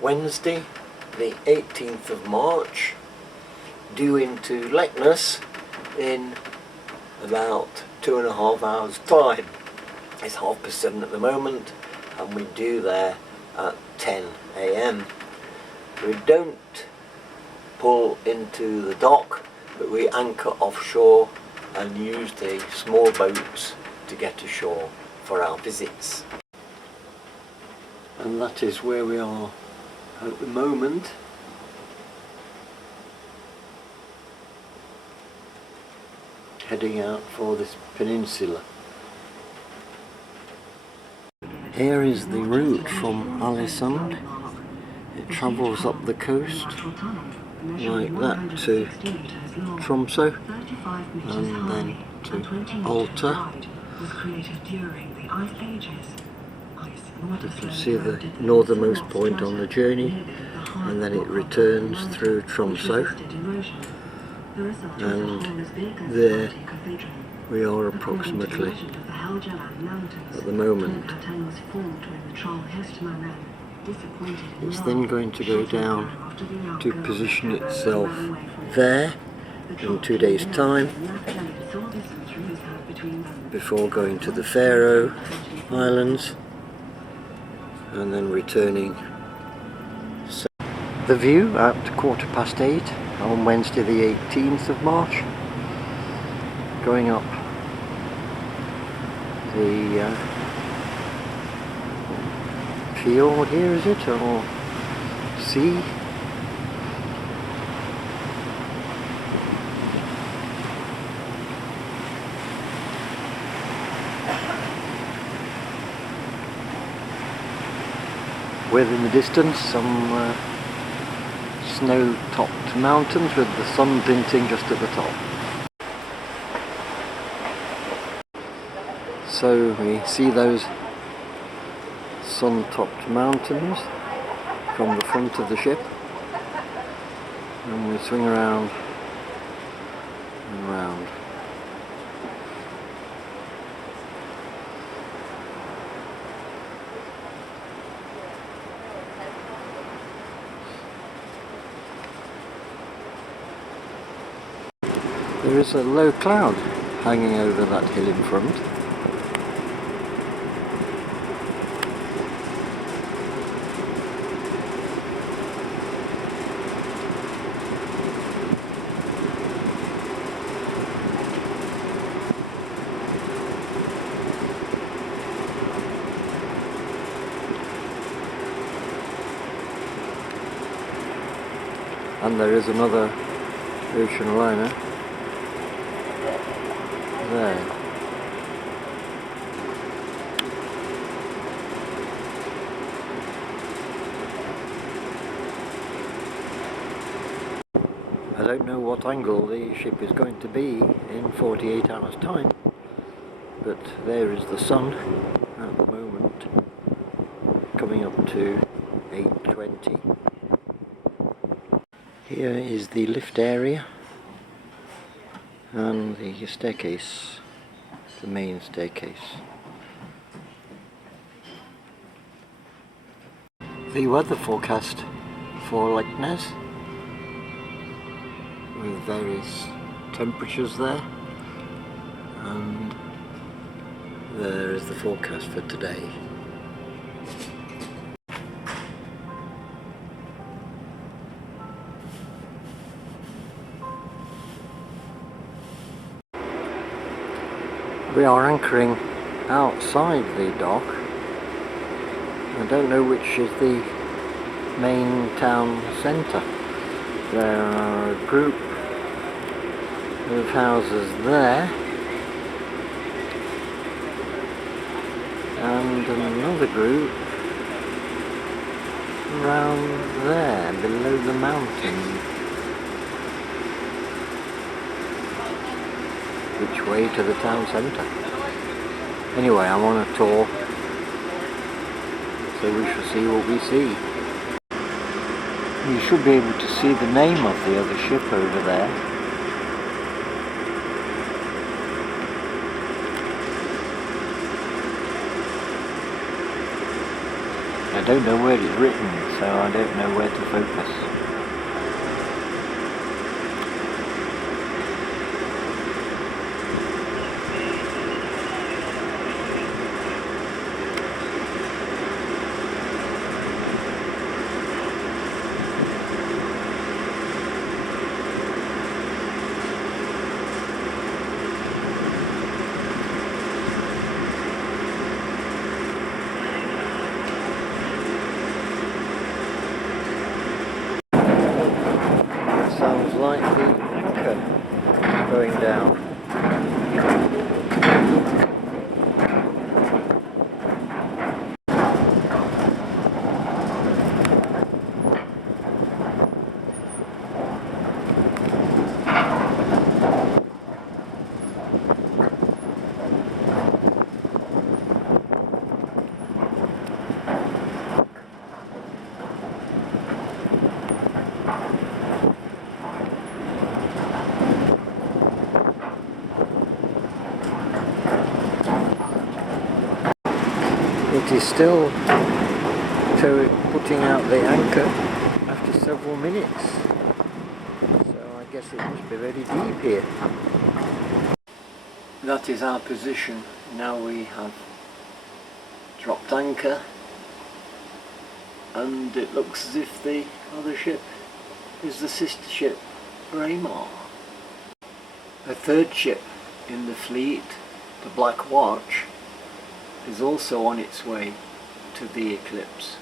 Wednesday the 18th of March, due into Lekness in about 2.5 hours time. It's 7:30 at the moment and we're due there at 10 AM. We don't pull into the dock, but we anchor offshore and use the small boats to get ashore for our visits. And that is where we are at the moment. Heading out for this peninsula. Here is the route from Alisund. It travels up the coast like that to Tromsø and then to Alta. You can see the northernmost point on the journey, and then it returns through Tromsø, and there we are approximately at the moment. It's then going to go down to position itself there in 2 days' time before going to the Faroe Islands and then returning. So the view at 8:15 on Wednesday the 18th of March, going up the fjord here, is it, or sea? With in the distance some snow-topped mountains with the sun glinting just at the top. So we see those sun-topped mountains from the front of the ship, and we swing around and round. There is a low cloud hanging over that hill in front. And there is another ocean liner there. I don't know what angle the ship is going to be in 48 hours time, but there is the sun at the moment, coming up to 8:20. Here is the lift area and the staircase, the main staircase. The weather forecast for Lekness, with various temperatures there, and there is the forecast for today. We are anchoring outside the dock. I don't know which is the main town centre. There are a group of houses there and another group around there below the mountain. Which way to the town centre? Anyway, I'm on a tour, so we shall see what we see. You should be able to see the name of the other ship over there. I don't know where it's written, so I don't know where to focus. Sounds like the anchor going down. It is still putting out the anchor after several minutes, so I guess it must be very deep here. That is our position. Now we have dropped anchor, and it looks as if the other ship is the sister ship, Braemar. A third ship in the fleet, the Black Watch, is also on its way to the eclipse.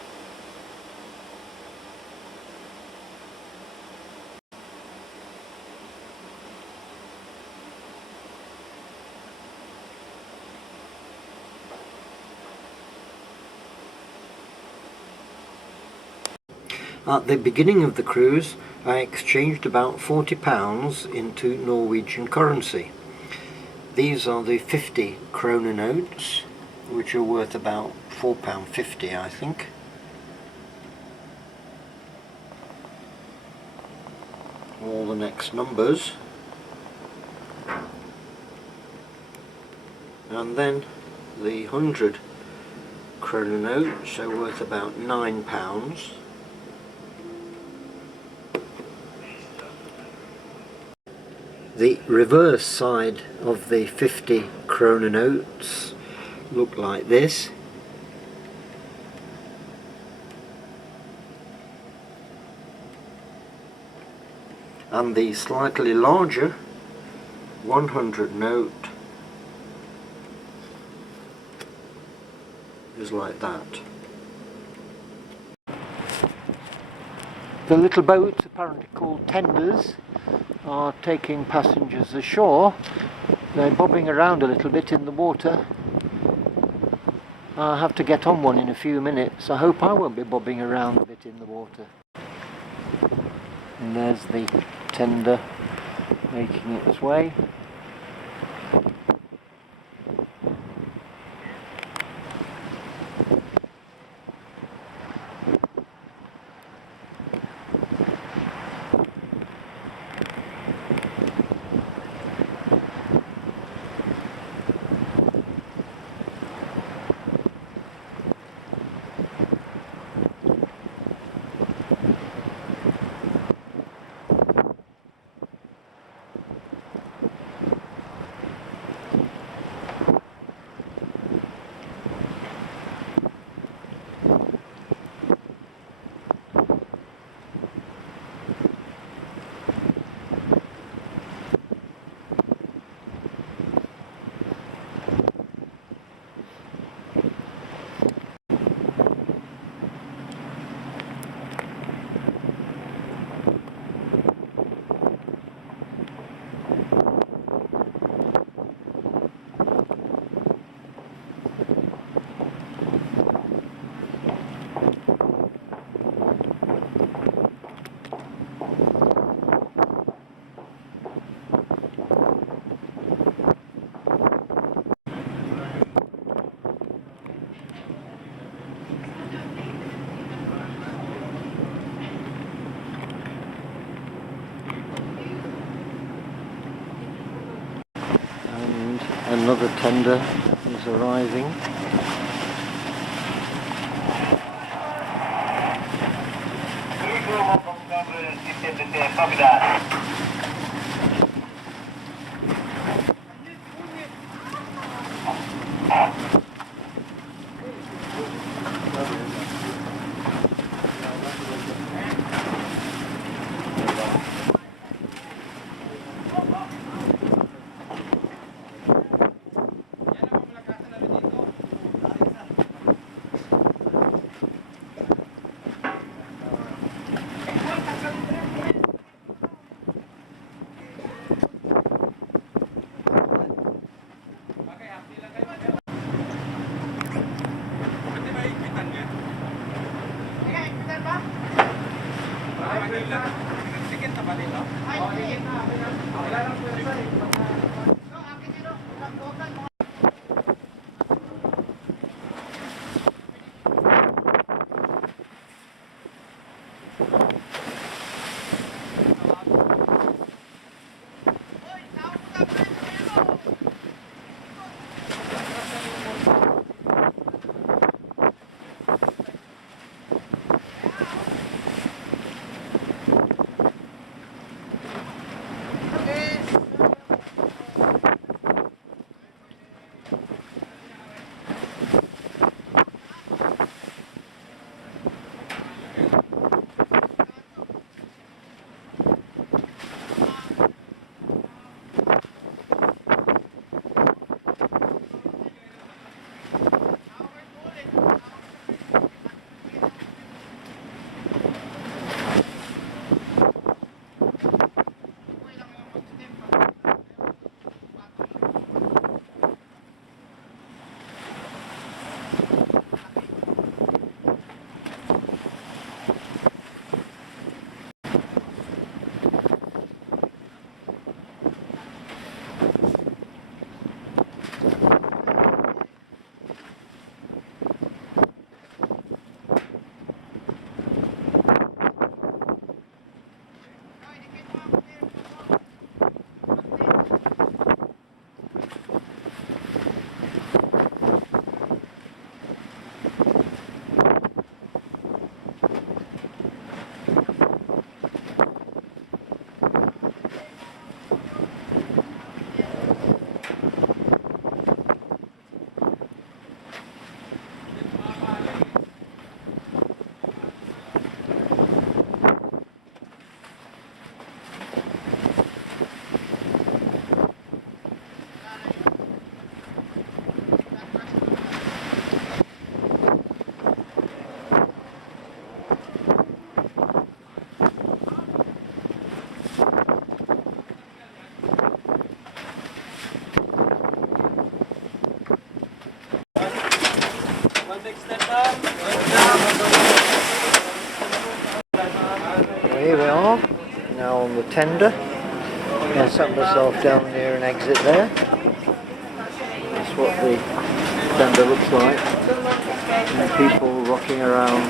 At the beginning of the cruise, I exchanged about £40 into Norwegian currency. These are the 50 krona notes, which are worth about £4.50, I think. All the next numbers. And then the 100 krona notes are worth about £9. The reverse side of the 50 krona notes look like this. And the slightly larger 100 note is like that. The little boats, apparently called tenders, are taking passengers ashore. They're bobbing around a little bit in the water. I'll have to get on one in a few minutes. I hope I won't be bobbing around a bit in the water. And there's the tender making its way. Another tender is arriving. Copy that. Here we are, now on the tender. I sat myself down near an exit there. That's what the tender looks like. And people rocking around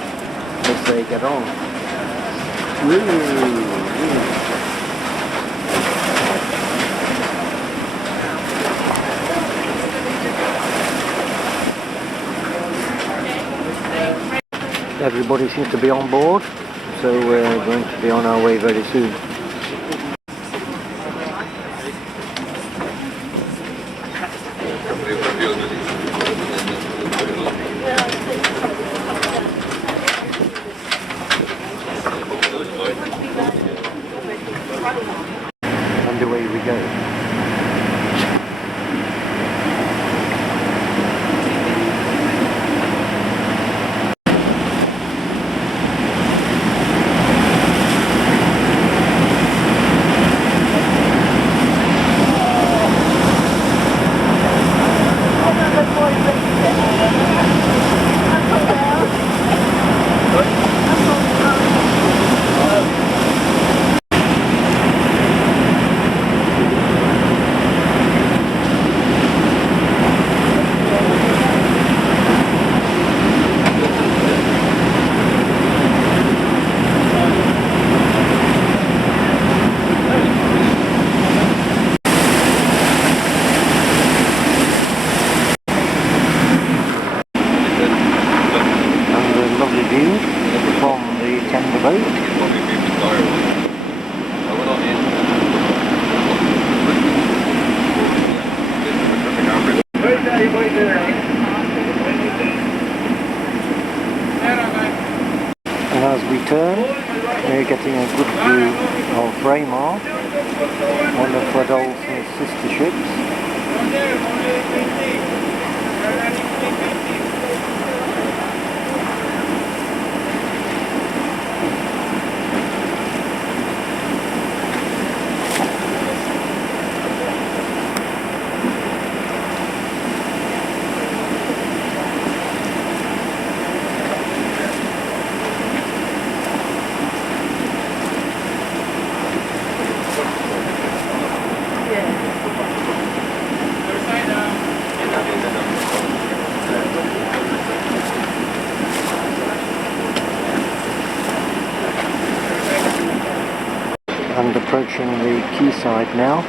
as they get on. Everybody seems to be on board, so we're going to be on our way very soon. And away we go. as we turn, we're getting a good view of Braemar, one of Fred Olsen's sister ships. And approaching the quayside now.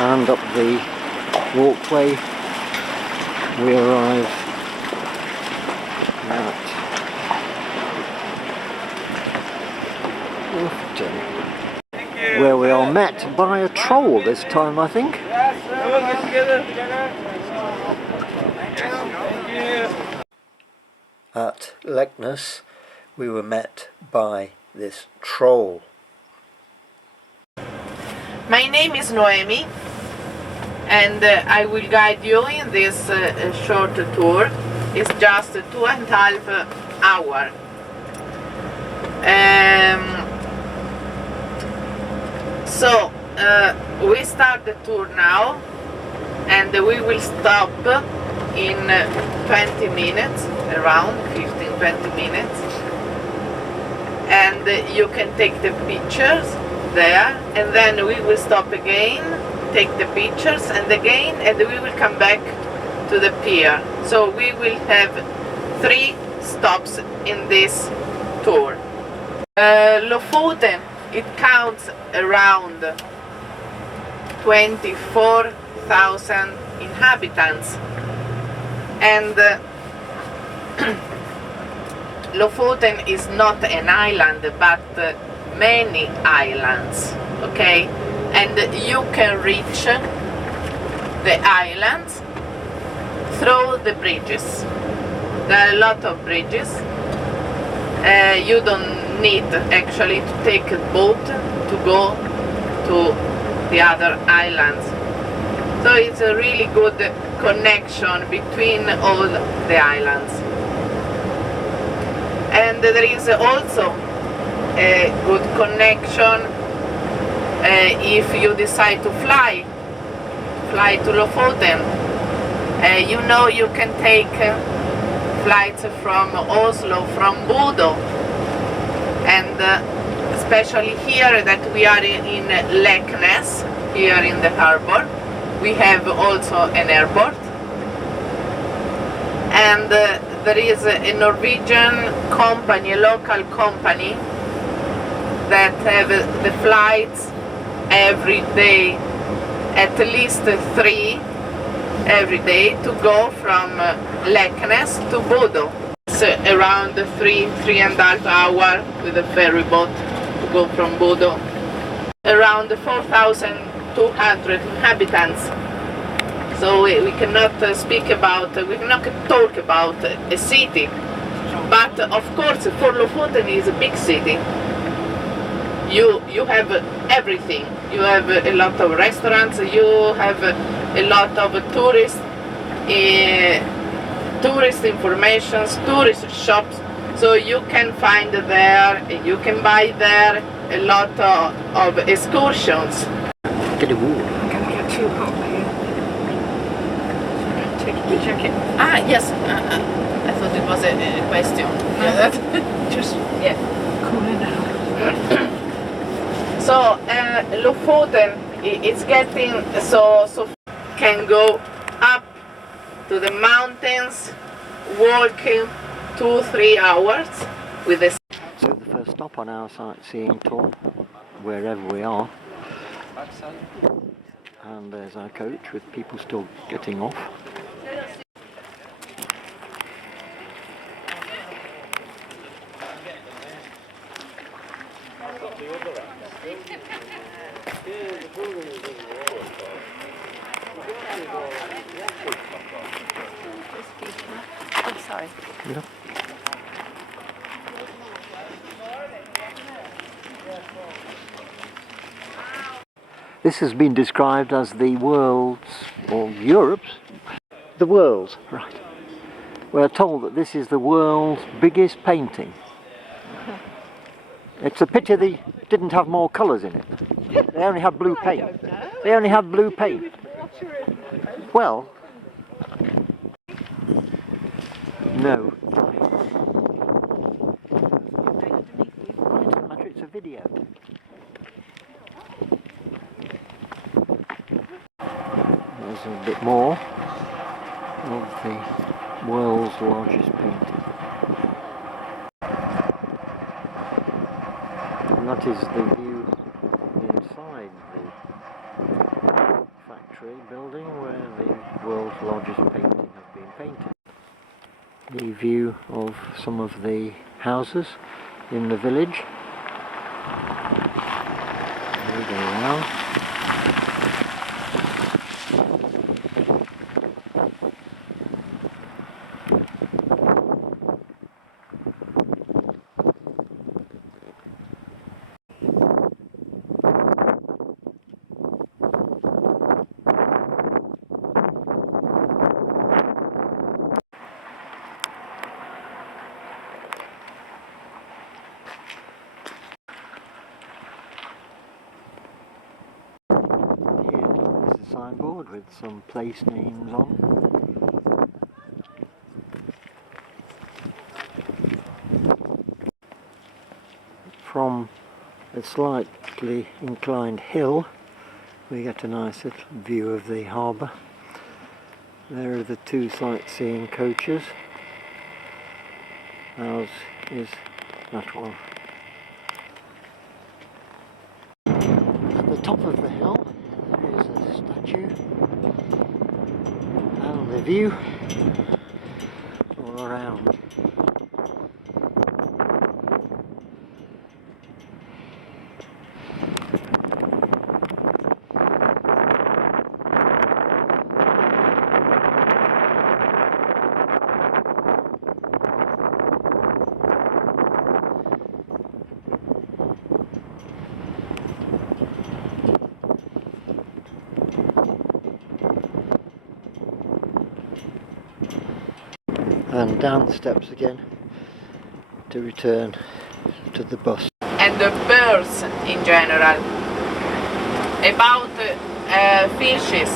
And up the walkway we arrive at Wolfton, where we are met by a troll this time, I think. At Leknes we were met by this troll. My name is Noemi, and I will guide you in this short tour. It's just 2.5 hours. So we start the tour now, and we will stop in 20 minutes, around 15-20 minutes, and you can take the pictures there, and then we will stop again, take the pictures, and again, and we will come back to the pier. So we will have 3 stops in this tour. Lofoten, it counts around 24,000 inhabitants, and Lofoten is not an island, but many islands, okay? And you can reach the islands through the bridges. There are a lot of bridges. You don't need actually to take a boat to go to the other islands. So it's a really good connection between all the islands. And there is also a good connection if you decide to fly to Lofoten. You know, you can take flights from Oslo, from Bodø, and especially here that we are in Leknes, here in the harbor, we have also an airport, and there is a Norwegian company, a local company, that have the flights every day, at least 3 every day, to go from Leknes to Bodø. It's around 3.5 hours with a ferry boat to go from Bodø. Around 4,200 inhabitants. So we cannot speak about, we cannot talk about a city, but of course for Lofoten is a big city. You have everything. You have a lot of restaurants, you have a lot of tourist information, tourist shops, so you can find there, you can buy there a lot of excursions. Get a wool. Okay. Ah, yes. I thought it was a question. Yeah, just cooling down. So Lofoten, it's getting so can go up to the mountains, walking 2-3 hours with the. So the first stop on our sightseeing tour, wherever we are, and there's our coach with people still getting off. I'm sorry. Yeah. This has been described as the world's, or Europe's, the world's, right. We're told that this is the world's biggest painting. It's a pity they didn't have more colours in it. They only had blue paint. They only had blue paint. Well, no. It doesn't matter, it's a video. There's a bit more of the world's largest painting. And that is the view inside the factory building where the world's largest painting has been painted. The view of some of the houses in the village. There we go now. Signboard with some place names on. From a slightly inclined hill we get a nice little view of the harbour. There are the two sightseeing coaches. Ours is that one. At the top of the hill there is a statue and the view all around. And down the steps again to return to the bus. And the birds in general. About fishes,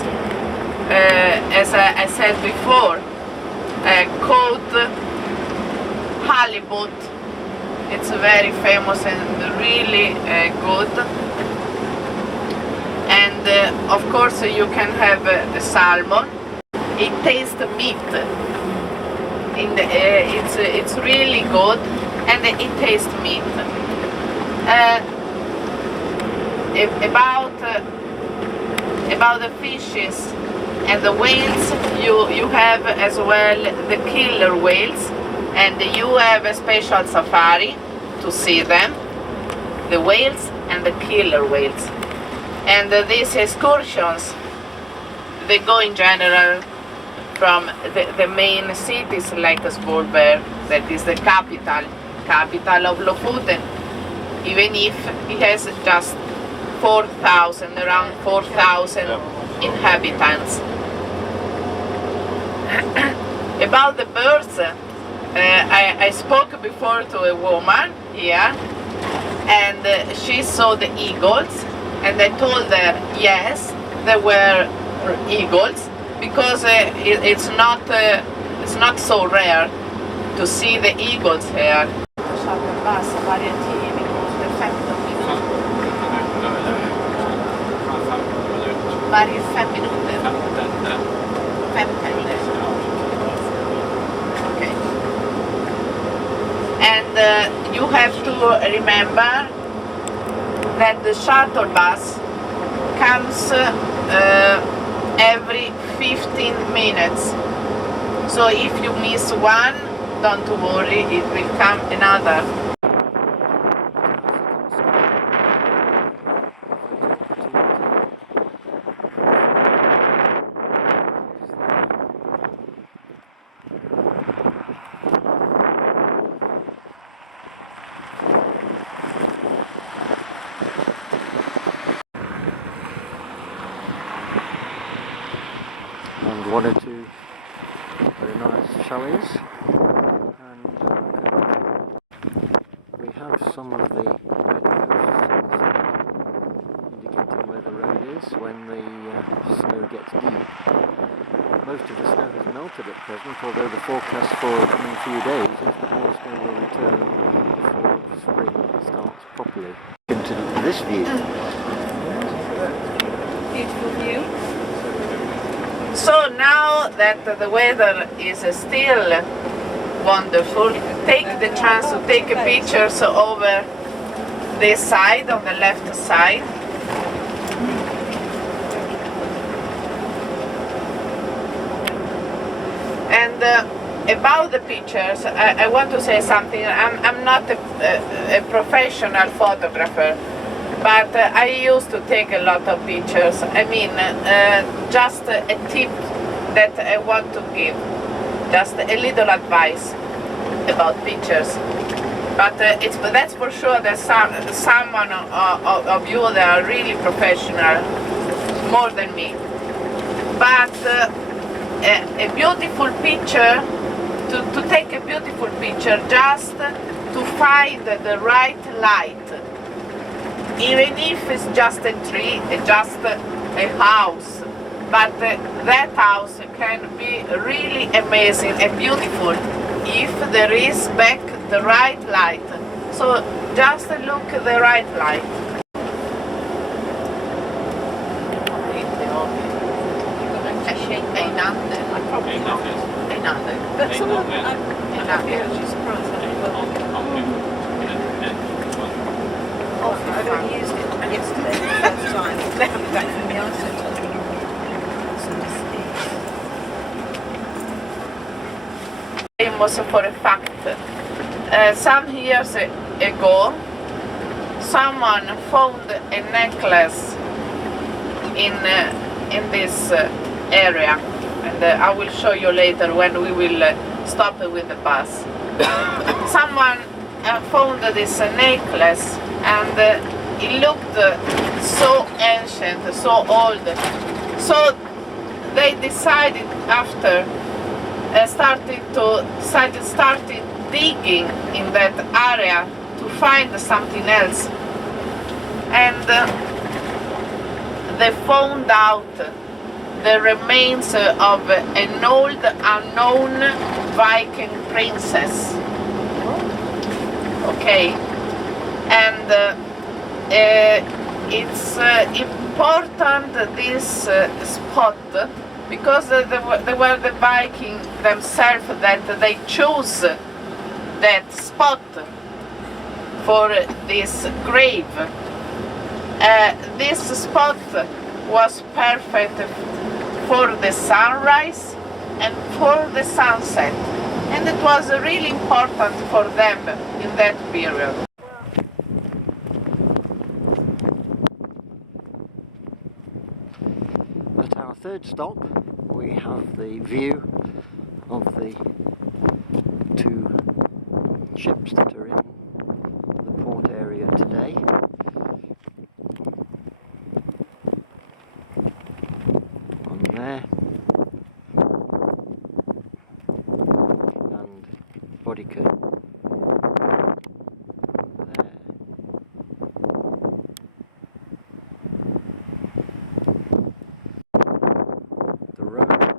as I said before, caught halibut. It's very famous and really good. And of course you can have the salmon. It tastes meat. It's really good and it tastes meat. About the fishes and the whales, you have as well the killer whales, and you have a special safari to see them, the whales and the killer whales. And these excursions, they go in general from the main cities like Svolvær, that is the capital of Lofoten, even if it has just 4,000, around 4,000 inhabitants. About the birds, I spoke before to a woman here, and she saw the eagles, and I told her yes, there were eagles, because it's not so rare to see the eagles here. Varie 5 minuter. 5 minuter. Okay. And you have to remember that the shuttle bus comes every 15 minutes. So if you miss one, don't worry, it will come another. And one or two very nice chalets, and we have some of the red posts indicating where the road is when the snow gets deep. Most of the snow has melted at present, although the forecast for the coming few days is that more snow will return before spring starts properly. Into this view. Beautiful view. So now that the weather is still wonderful, take the chance to take pictures over this side, on the left side. And about the pictures, I want to say something. I'm not a professional photographer, but I used to take a lot of pictures. I mean, just a tip that I want to give, just a little advice about pictures. But that's for sure that someone of you that are really professional, more than me. But a beautiful picture, to take a beautiful picture, just to find the right light. Even if it's just a tree, just a house, but that house can be really amazing and beautiful if there is back the right light. So just look at the right light. I've only used it yesterday for the first time. Coming back from the ice Famous for a fact. Some years ago, someone found a necklace in this area, and I will show you later when we will stop with the bus. Someone found this necklace, and it looked so ancient, so old. So they decided after started digging in that area to find something else, and they found out the remains of an old unknown Viking princess. Okay, and it's important this spot because they were the Vikings themselves that they chose that spot for this grave. This spot was perfect for the sunrise and for the sunset, and it was really important for them in that period. At our third stop, we have the view of the two ships that are in the port area today. One there, and Bodica there. The road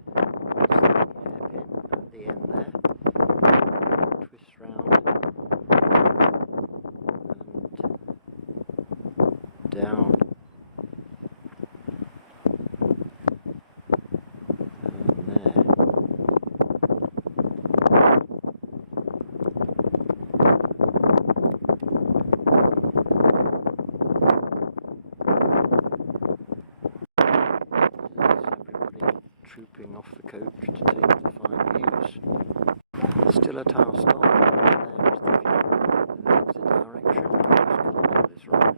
off the coach to take the fine views. Still at our stop, there's the view, and that's the direction we just come along this road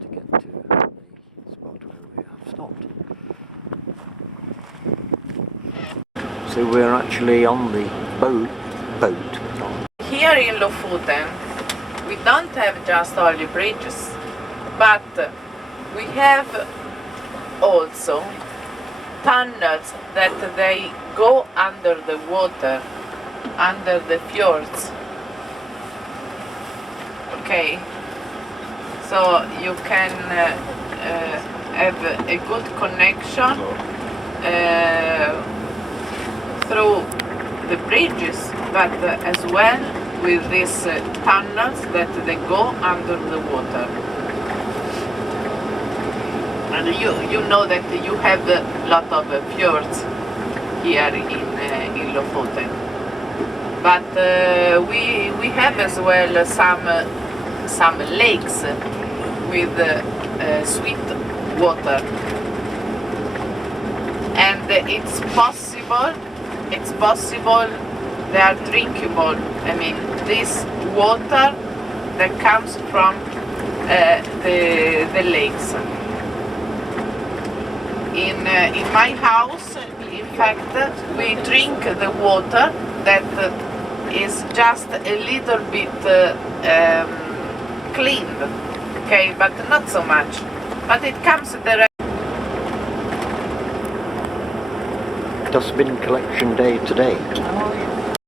to get to the spot where we have stopped. So we're actually on the boat. Here in Lofoten, we don't have just only bridges, but we have also tunnels that they go under the water, under the fjords. Okay, so you can have a good connection through the bridges, but as well with these tunnels that they go under the water. And you know that you have a lot of fjords here in Lofoten. But we have as well some lakes with sweet water. And it's possible, they are drinkable. I mean, this water that comes from the lakes. In my house, in fact, we drink the water that is just a little bit cleaned, okay, but not so much. But it comes direct. Dustbin collection day today.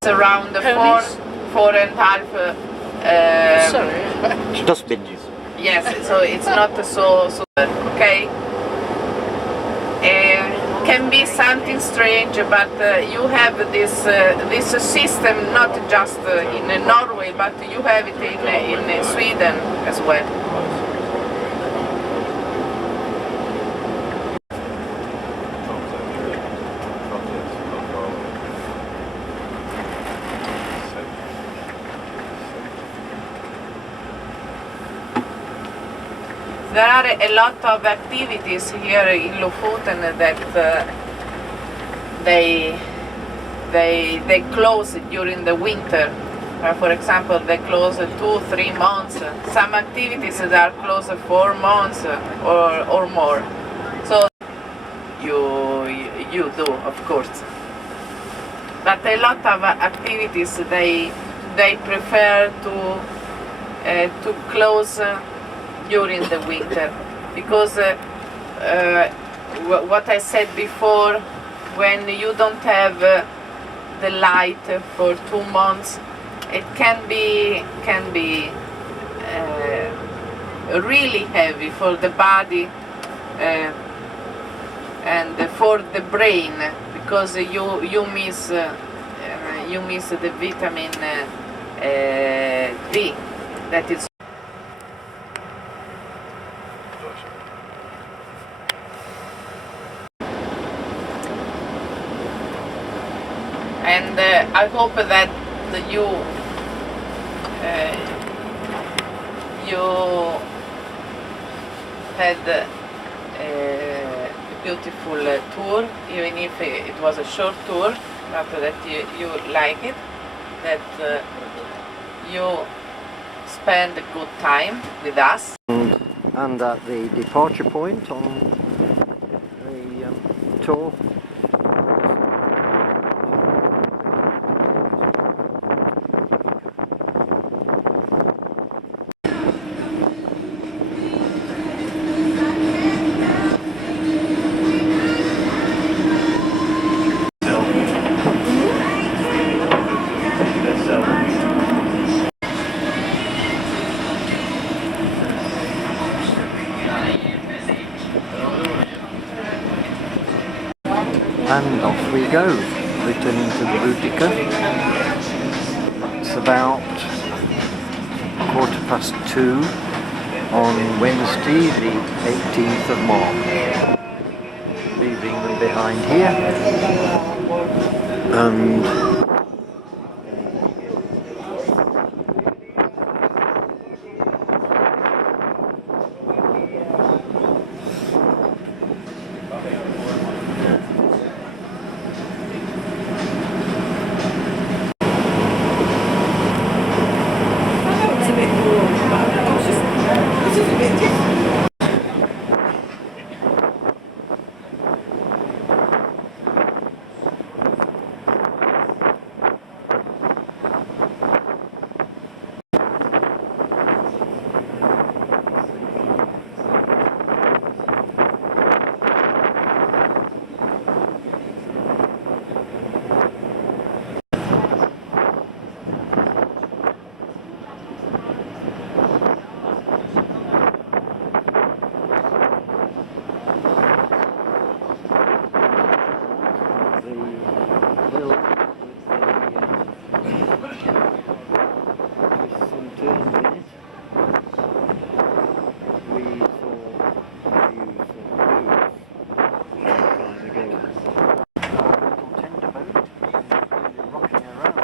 It's around 4.5. It's dustbin. Yes, so it's not so okay. Can be something strange, but you have this system not just in Norway, but you have it in Sweden as well. There are a lot of activities here in Lofoten that they close during the winter. For example, they close 2-3 months. Some activities that are closed 4 months or more. So you do, of course. But a lot of activities they prefer to close during the winter, because what I said before, when you don't have the light for 2 months, it can be really heavy for the body and for the brain, because you miss the vitamin D that is. And I hope that you had a beautiful tour, even if it was a short tour, but that you like it, that you spend a good time with us. And at the departure point on the tour, and off we go, returning to the Boutica. It's about 2:15 on Wednesday the 18th of March. Leaving them behind here, and hill with some turns in it. We saw views of boats a short time ago. Our little tender boat is really rocking around.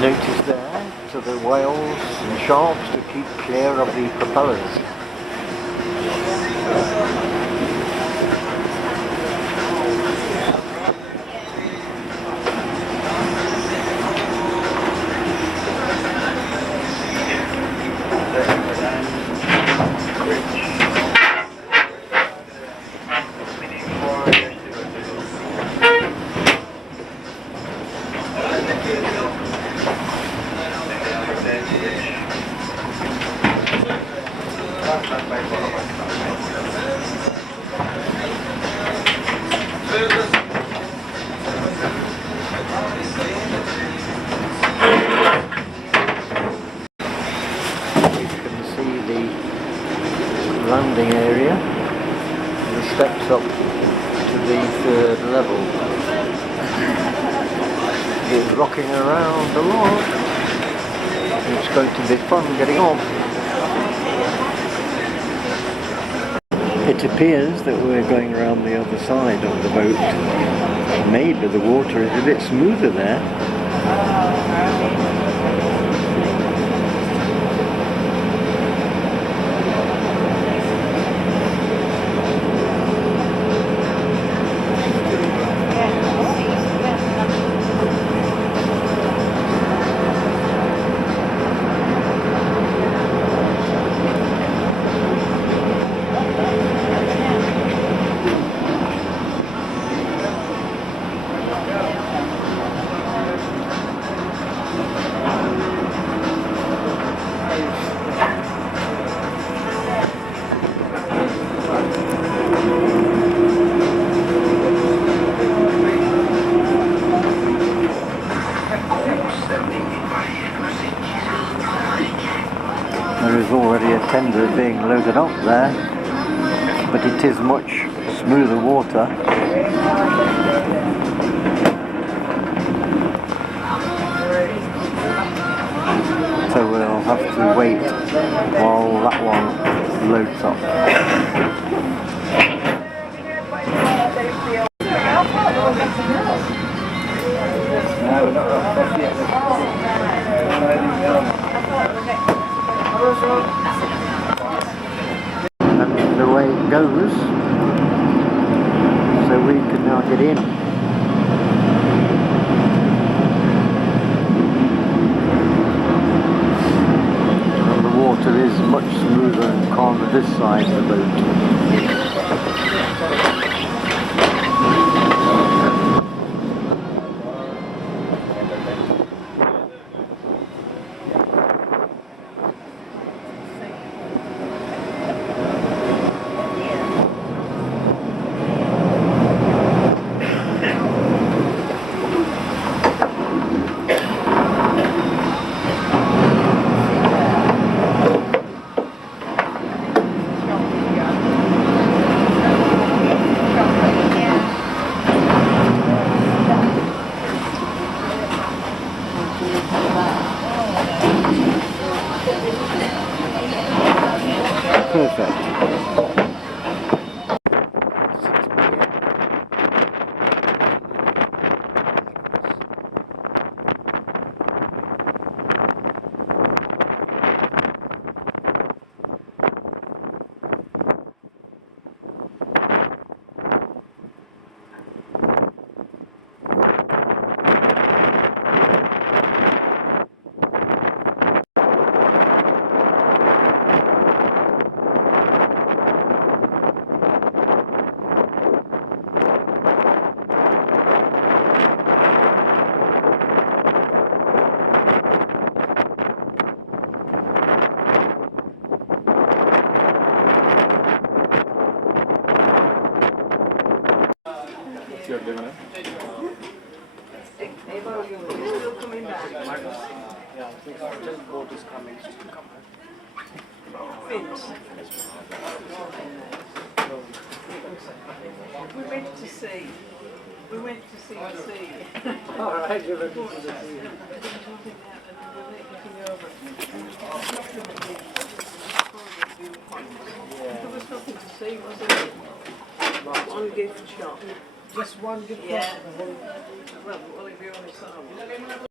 Notice there to the whales and sharks to keep clear of the propellers. Landing area, the steps up to the 3rd level. It's rocking around a lot. It's going to be fun getting on. It appears that we're going around the other side of the boat. Maybe the water is a bit smoother there. There is already a tender being loaded up there, but it is much smoother water. So we'll have to wait while that one loads up. And the way it goes, so we can now get in. And the water is much smoother and calmer this side of the boat. Perfect. You're doing it? Still coming back. Yeah, I think our boat is coming. Finch. We went to see. We went to see the sea. All right, you went to the sea. There was nothing to see, was there? One gift shop. Just one gift. Yeah. Well, only we only saw one.